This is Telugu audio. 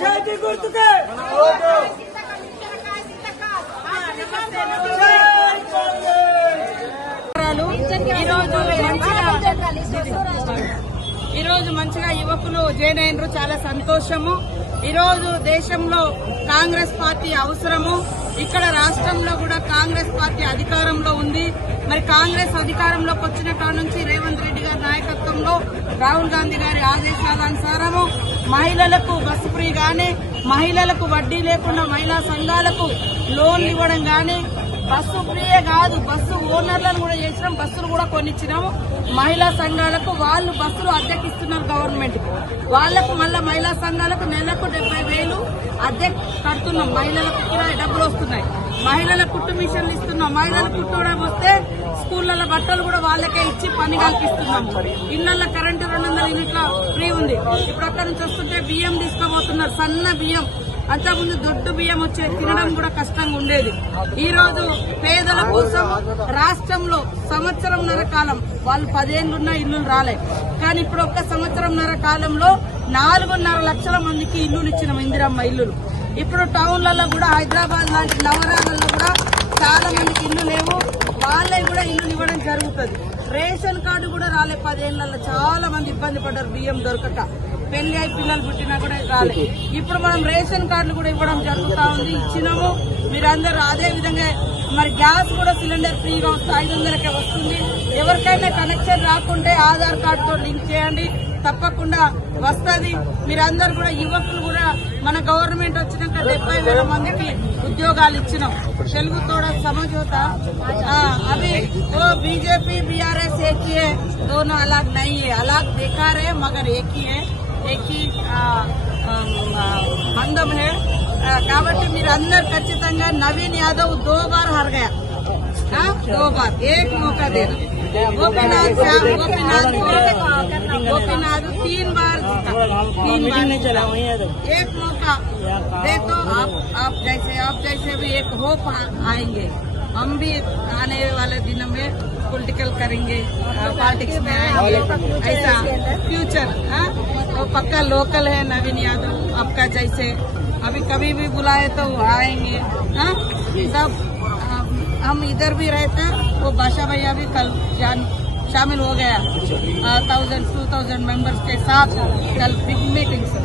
షాటి గుర్తుకే ఈ రోజు మంచిగా యువకులు జాయిన్ అయినరు, చాలా సంతోషము. ఈ రోజు దేశంలో కాంగ్రెస్ పార్టీ అవసరము. ఇక్కడ రాష్ట్రంలో కూడా కాంగ్రెస్ పార్టీ అధికారంలో ఉంది. మరి కాంగ్రెస్ అధికారంలోకి వచ్చిన కాడ నుంచి రేవంత్ రెడ్డి గారి నాయకత్వంలో రాహుల్ గాంధీ గారి ఆదేశాల అనుసారము మహిళలకు బస్సు ఫ్రీ గానీ, మహిళలకు వడ్డీ లేకుండా మహిళా సంఘాలకు లోన్లు ఇవ్వడం గానీ, బస్సు ఫ్రీయే కాదు బస్సు ఓనర్లను కూడా చేసినాం, బస్సులు కూడా కొనిచ్చినాము. మహిళా సంఘాలకు వాళ్ళు బస్సులు అద్దెకిస్తున్నారు గవర్నమెంట్ కు, వాళ్లకు మళ్ళా మహిళా సంఘాలకు నెలకు 70,000 అద్దె కడుతున్నాం. మహిళలకు కిరాయి డబ్బులు వస్తున్నాయి, మహిళల కుట్టు మిషన్లు ఇస్తున్నాం. మహిళలు కుట్టడం వస్తే స్కూళ్లలో బట్టలు కూడా వాళ్ళకే ఇచ్చి పని కల్పిస్తున్నాము. ఇళ్లలో కరెంటు 200 యూనిట్ల ఫ్రీ ఉంది. ఇప్పుడు అక్కడి నుంచి వస్తుంటే బియ్యం తీసుకోబోతున్నారు, సన్న బియ్యం. అంతకుముందు దొడ్డు బియ్యం వచ్చే తినడం కూడా కష్టంగా ఉండేది. ఈ రోజు పేదల కోసం రాష్ట్రంలో సంవత్సరంన్నర కాలం వాళ్ళు 10 ఏళ్లున్నా ఇల్లులు రాలే, కానీ ఇప్పుడు 1 సంవత్సరంన్నర కాలంలో 4.5 లక్షల మందికి ఇల్లులు ఇచ్చినాం, ఇందిరమ్మ ఇల్లులు. ఇప్పుడు టౌన్లలో కూడా హైదరాబాద్ లాంటి నగరాలలో కూడా చాలా మందికి ఇల్లు లేవు, వాళ్ళకి కూడా ఇల్లు ఇవ్వడం జరుగుతుంది. రేషన్ కార్డు కూడా రాలే 10 ఏళ్లలో, చాలా మంది ఇబ్బంది పడ్డారు బియ్యం దొరకక. పెళ్లి అయి పిల్లలు పుట్టినా కూడా రాలే. ఇప్పుడు మనం రేషన్ కార్డులు కూడా ఇవ్వడం జరుగుతా ఉంది, ఇచ్చినాము. మీరందరూ అదే విధంగా మరి గ్యాస్ కూడా సిలిండర్ ఫ్రీగా వస్తుంది, 500కే వస్తుంది. ఎవరికైనా కనెక్షన్ రాకుంటే ఆధార్ కార్డుతో లింక్ చేయండి, తప్పకుండా వస్తుంది. మీరందరూ కూడా యువకులు కూడా మన గవర్నమెంట్ వచ్చినాక 70,000 మందికి ఉద్యోగాలు ఇచ్చినాం. తెలుగు తోड़ा समझ होता अभी वो बीजेपी बीआरएस एक ही है, दोनों अलग नहीं है. अलग दिखा रहे मगर एक ही है, एक ही బంధం है. కాబట్టి మీరందరూ ఖచ్చితంగా నవీన్ యాదవ్ 2 बार हार गया, 2 बार एक मौका देना. गोपीनाथ 3 बार जीता, 3 बार नहीं चला. एक मौका दे तो आप जैसे भी एक होप आएंगे. हम भी आने वाले दिनों में पॉलिटिकल करेंगे, पॉलिटिक्स में आएंगे. ऐसा फ्यूचर वो पक्का लोकल है नवीन यादव आपका जैसे. अभी कभी भी बुलाए तो आएंगे. सब हम इधर भी रहते, वो बादशाह भैया भी कल शामिल हो गया 1000-2000 मेंबर्स के साथ कल बिग मीटिंग से.